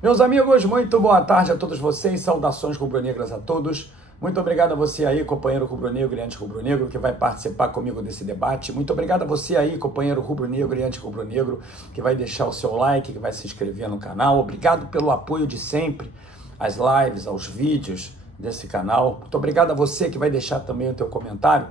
Meus amigos, muito boa tarde a todos vocês, saudações rubro-negras a todos. Muito obrigado a você aí, companheiro rubro-negro e anti-rubro-negro, que vai participar comigo desse debate. Muito obrigado a você aí, companheiro rubro-negro e anti-rubro-negro, que vai deixar o seu like, que vai se inscrever no canal. Obrigado pelo apoio de sempre, às lives, aos vídeos desse canal. Muito obrigado a você que vai deixar também o teu comentário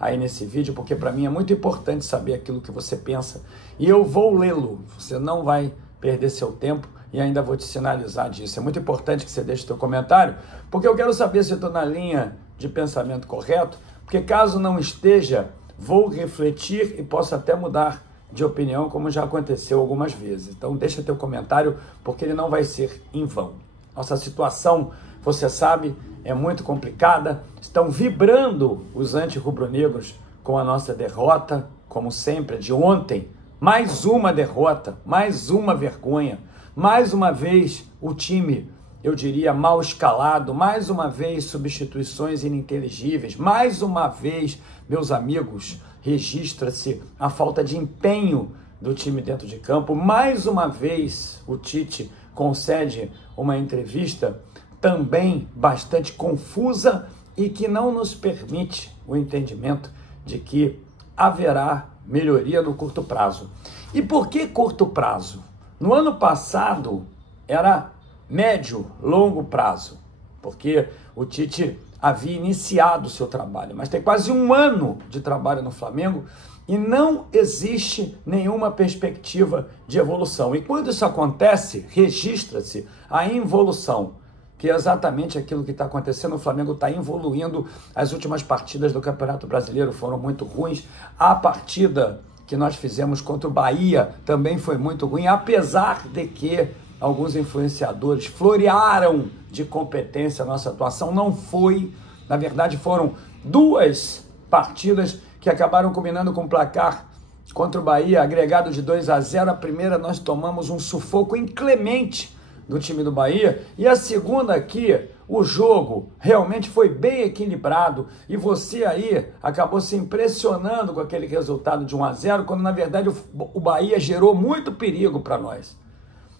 aí nesse vídeo, porque para mim é muito importante saber aquilo que você pensa. E eu vou lê-lo, você não vai perder seu tempo. E ainda vou te sinalizar disso. É muito importante que você deixe o seu comentário, porque eu quero saber se eu estou na linha de pensamento correto, porque caso não esteja, vou refletir e posso até mudar de opinião, como já aconteceu algumas vezes. Então deixa teu comentário, porque ele não vai ser em vão. Nossa situação, você sabe, é muito complicada. Estão vibrando os anti-rubro-negros com a nossa derrota, como sempre, de ontem. Mais uma derrota, mais uma vergonha. Mais uma vez, o time, eu diria, mal escalado. Mais uma vez, substituições ininteligíveis. Mais uma vez, meus amigos, registra-se a falta de empenho do time dentro de campo. Mais uma vez, o Tite concede uma entrevista também bastante confusa e que não nos permite o entendimento de que haverá melhoria no curto prazo. E por que curto prazo? No ano passado era médio, longo prazo, porque o Tite havia iniciado o seu trabalho, mas tem quase um ano de trabalho no Flamengo e não existe nenhuma perspectiva de evolução. E quando isso acontece, registra-se a involução, que é exatamente aquilo que está acontecendo. O Flamengo está evoluindo. As últimas partidas do Campeonato Brasileiro foram muito ruins. A partida que nós fizemos contra o Bahia também foi muito ruim, apesar de que alguns influenciadores florearam de competência a nossa atuação. Não foi, na verdade foram duas partidas que acabaram combinando com o placar contra o Bahia, agregado de 2-0. A primeira nós tomamos um sufoco inclemente do time do Bahia, e a segunda aqui, o jogo realmente foi bem equilibrado, e você aí acabou se impressionando com aquele resultado de 1-0, quando na verdade o Bahia gerou muito perigo para nós.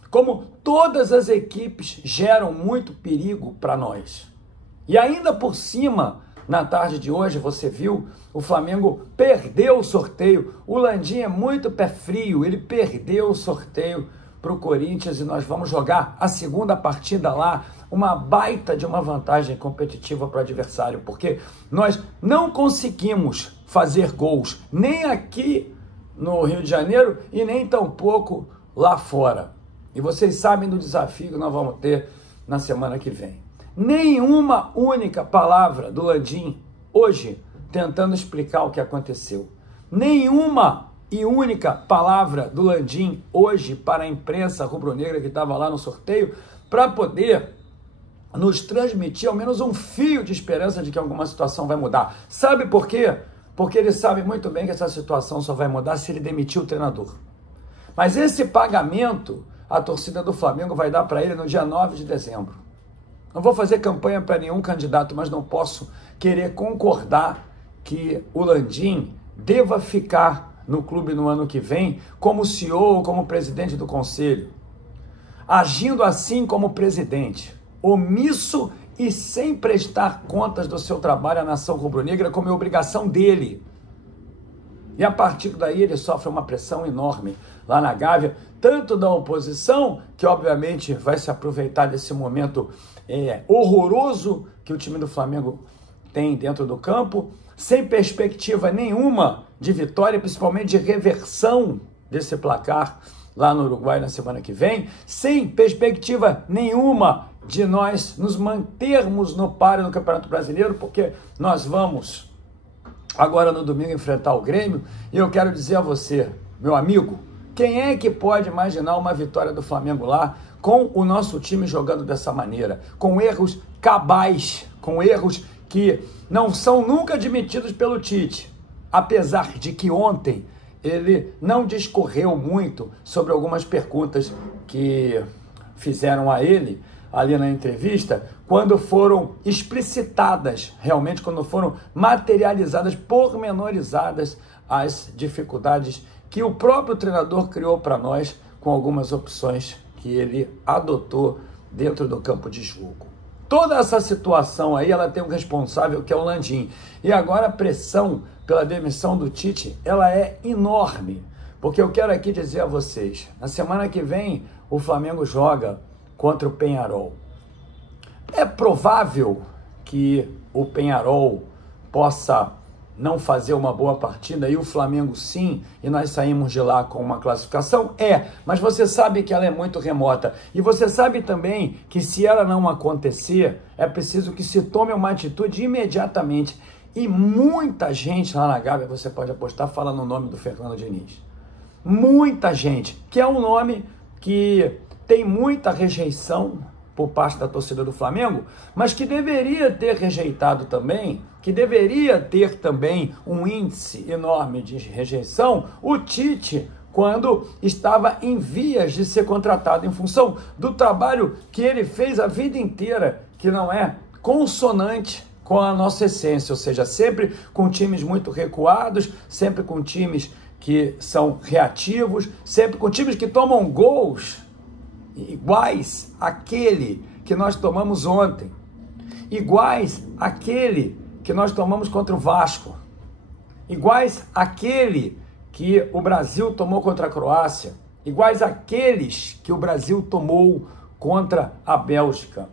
Como todas as equipes geram muito perigo para nós. E ainda por cima, na tarde de hoje, você viu, o Flamengo perdeu o sorteio. O Landim é muito pé frio, ele perdeu o sorteio para o Corinthians e nós vamos jogar a segunda partida lá, uma baita de uma vantagem competitiva para o adversário, porque nós não conseguimos fazer gols nem aqui no Rio de Janeiro e nem tampouco lá fora. E vocês sabem do desafio que nós vamos ter na semana que vem. Nenhuma única palavra do Landim hoje tentando explicar o que aconteceu. Nenhuma e única palavra do Landim hoje para a imprensa rubro-negra que estava lá no sorteio, para poder nos transmitir ao menos um fio de esperança de que alguma situação vai mudar. Sabe por quê? Porque ele sabe muito bem que essa situação só vai mudar se ele demitir o treinador. Mas esse pagamento a torcida do Flamengo vai dar para ele no dia 9 de dezembro. Não vou fazer campanha para nenhum candidato, mas não posso querer concordar que o Landim deva ficar no clube no ano que vem, como CEO ou como presidente do conselho, agindo assim como presidente, omisso e sem prestar contas do seu trabalho à nação rubro-negra, como é obrigação dele. E a partir daí ele sofre uma pressão enorme lá na Gávea, tanto da oposição, que obviamente vai se aproveitar desse momento horroroso que o time do Flamengo tem dentro do campo, sem perspectiva nenhuma de vitória, principalmente de reversão desse placar lá no Uruguai na semana que vem, sem perspectiva nenhuma de nós nos mantermos no páreo do Campeonato Brasileiro, porque nós vamos agora no domingo enfrentar o Grêmio, e eu quero dizer a você, meu amigo, quem é que pode imaginar uma vitória do Flamengo lá com o nosso time jogando dessa maneira, com erros cabais, com erros que não são nunca admitidos pelo Tite, apesar de que ontem ele não discorreu muito sobre algumas perguntas que fizeram a ele ali na entrevista, quando foram explicitadas, realmente quando foram materializadas, pormenorizadas as dificuldades que o próprio treinador criou para nós com algumas opções que ele adotou dentro do campo de jogo. Toda essa situação aí, ela tem um responsável que é o Landim. E agora a pressão pela demissão do Tite, ela é enorme. Porque eu quero aqui dizer a vocês, na semana que vem o Flamengo joga contra o Peñarol. É provável que o Peñarol possa não fazer uma boa partida e o Flamengo sim, e nós saímos de lá com uma classificação? Mas você sabe que ela é muito remota. E você sabe também que se ela não acontecer, é preciso que se tome uma atitude imediatamente. E muita gente lá na Gávea, você pode apostar, fala no nome do Fernando Diniz. Muita gente, que é um nome que tem muita rejeição por parte da torcida do Flamengo, mas que deveria ter rejeitado também, que deveria ter também um índice enorme de rejeição, o Tite, quando estava em vias de ser contratado em função do trabalho que ele fez a vida inteira, que não é consonante com a nossa essência, ou seja, sempre com times muito recuados, sempre com times que são reativos, sempre com times que tomam gols iguais àquele que nós tomamos ontem, iguais àquele que nós tomamos contra o Vasco, iguais àquele que o Brasil tomou contra a Croácia, iguais àqueles que o Brasil tomou contra a Bélgica,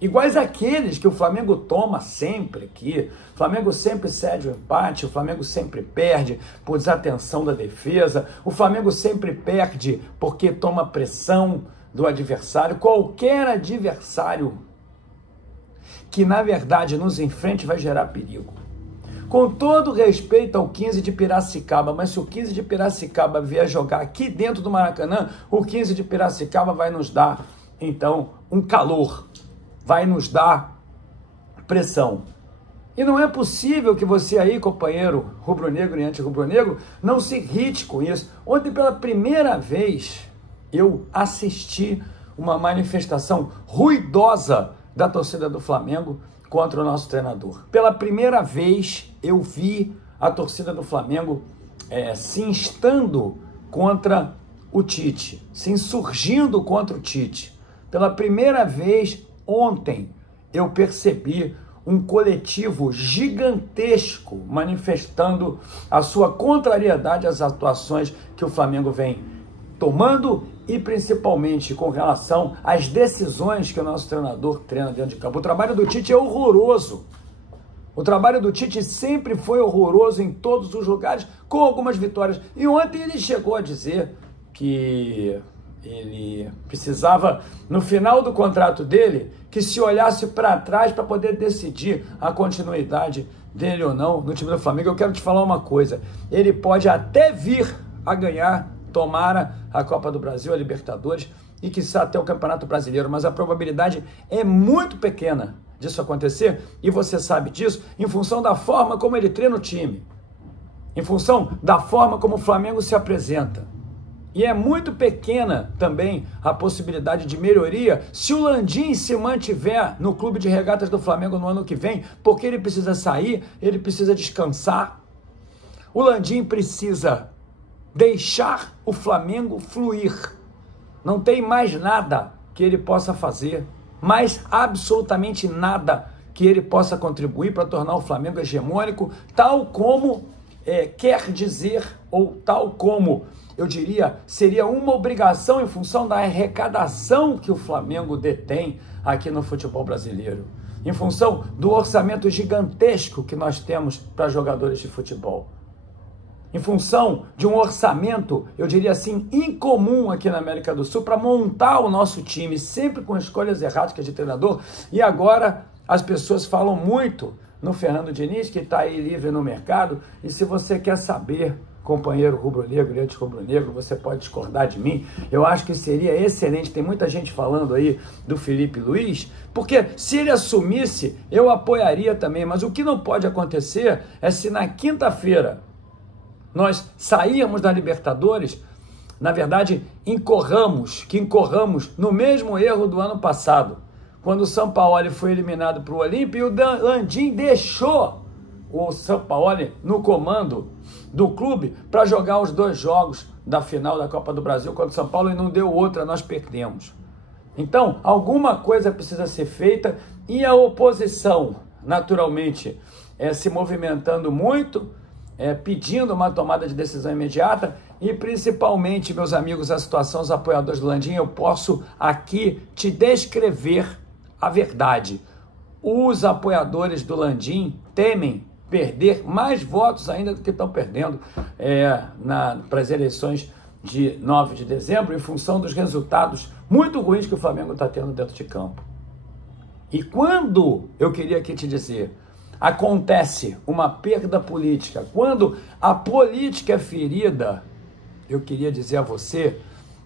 iguais àqueles que o Flamengo toma sempre aqui. O Flamengo sempre cede o empate, o Flamengo sempre perde por desatenção da defesa, o Flamengo sempre perde porque toma pressão do adversário, qualquer adversário que na verdade nos enfrente vai gerar perigo. Com todo respeito ao 15 de Piracicaba, mas se o 15 de Piracicaba vier jogar aqui dentro do Maracanã, o 15 de Piracicaba vai nos dar, então, um calor, vai nos dar pressão. E não é possível que você aí, companheiro rubro-negro e anti-rubro-negro, não se irrite com isso. Ontem, pela primeira vez, eu assisti uma manifestação ruidosa da torcida do Flamengo contra o nosso treinador. Pela primeira vez, eu vi a torcida do Flamengo se instando contra o Tite, se insurgindo contra o Tite. Pela primeira vez, ontem, eu percebi um coletivo gigantesco manifestando a sua contrariedade às atuações que o Flamengo vem tomando e principalmente com relação às decisões que o nosso treinador treina dentro de campo. O trabalho do Tite é horroroso. O trabalho do Tite sempre foi horroroso em todos os lugares, com algumas vitórias. E ontem ele chegou a dizer que ele precisava, no final do contrato dele, que se olhasse para trás para poder decidir a continuidade dele ou não no time do Flamengo. Eu quero te falar uma coisa, ele pode até vir a ganhar, tomara, a Copa do Brasil, a Libertadores e quiçá até o Campeonato Brasileiro, mas a probabilidade é muito pequena disso acontecer, e você sabe disso em função da forma como ele treina o time, em função da forma como o Flamengo se apresenta. E é muito pequena também a possibilidade de melhoria se o Landim se mantiver no Clube de Regatas do Flamengo no ano que vem, porque ele precisa sair, ele precisa descansar. O Landim precisa deixar o Flamengo fluir. Não tem mais nada que ele possa fazer, mais absolutamente nada que ele possa contribuir para tornar o Flamengo hegemônico, tal como quer dizer, ou tal como eu diria, seria uma obrigação em função da arrecadação que o Flamengo detém aqui no futebol brasileiro, em função do orçamento gigantesco que nós temos para jogadores de futebol, em função de um orçamento, eu diria assim, incomum aqui na América do Sul para montar o nosso time, sempre com escolhas erráticas de treinador. E agora as pessoas falam muito no Fernando Diniz, que está aí livre no mercado, e se você quer saber, companheiro rubro-negro e anti-rubro-negro, você pode discordar de mim, eu acho que seria excelente, tem muita gente falando aí do Felipe Luiz, porque se ele assumisse, eu apoiaria também, mas o que não pode acontecer é se na quinta-feira nós saímos da Libertadores, na verdade, incorramos no mesmo erro do ano passado, quando o Sampaoli foi eliminado para o Olímpia e o Landim deixou o Sampaoli no comando do clube para jogar os 2 jogos da final da Copa do Brasil contra o São Paulo e não deu outra, nós perdemos. Então, alguma coisa precisa ser feita e a oposição, naturalmente, se movimentando muito, pedindo uma tomada de decisão imediata e principalmente, meus amigos, a situação dos apoiadores do Landim, eu posso aqui te descrever a verdade. Os apoiadores do Landim temem perder mais votos ainda do que estão perdendo para as eleições de 9 de dezembro, em função dos resultados muito ruins que o Flamengo está tendo dentro de campo. E quando, eu queria aqui te dizer, acontece uma perda política, quando a política é ferida, eu queria dizer a você,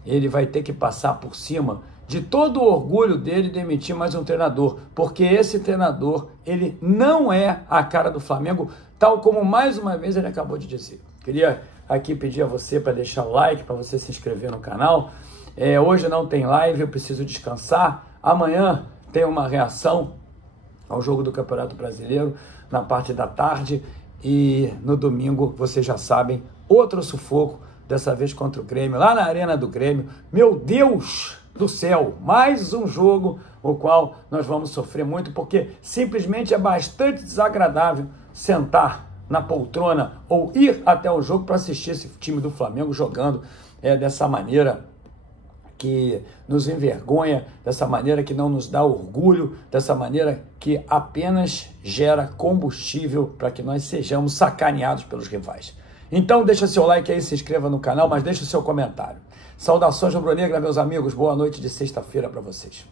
ele vai ter que passar por cima de todo o orgulho dele demitir mais um treinador, porque esse treinador, ele não é a cara do Flamengo, tal como mais uma vez ele acabou de dizer. Queria aqui pedir a você para deixar o like, para você se inscrever no canal. Hoje não tem live, eu preciso descansar. Amanhã tem uma reação ao jogo do Campeonato Brasileiro, na parte da tarde, e no domingo, vocês já sabem, outro sufoco, dessa vez contra o Grêmio, lá na Arena do Grêmio. Meu Deus do céu, mais um jogo o qual nós vamos sofrer muito, porque simplesmente é bastante desagradável sentar na poltrona ou ir até o jogo para assistir esse time do Flamengo jogando dessa maneira que nos envergonha, dessa maneira que não nos dá orgulho, dessa maneira que apenas gera combustível para que nós sejamos sacaneados pelos rivais. Então deixa seu like aí, se inscreva no canal, mas deixa o seu comentário. Saudações rubro-negras, meus amigos, boa noite de sexta-feira para vocês.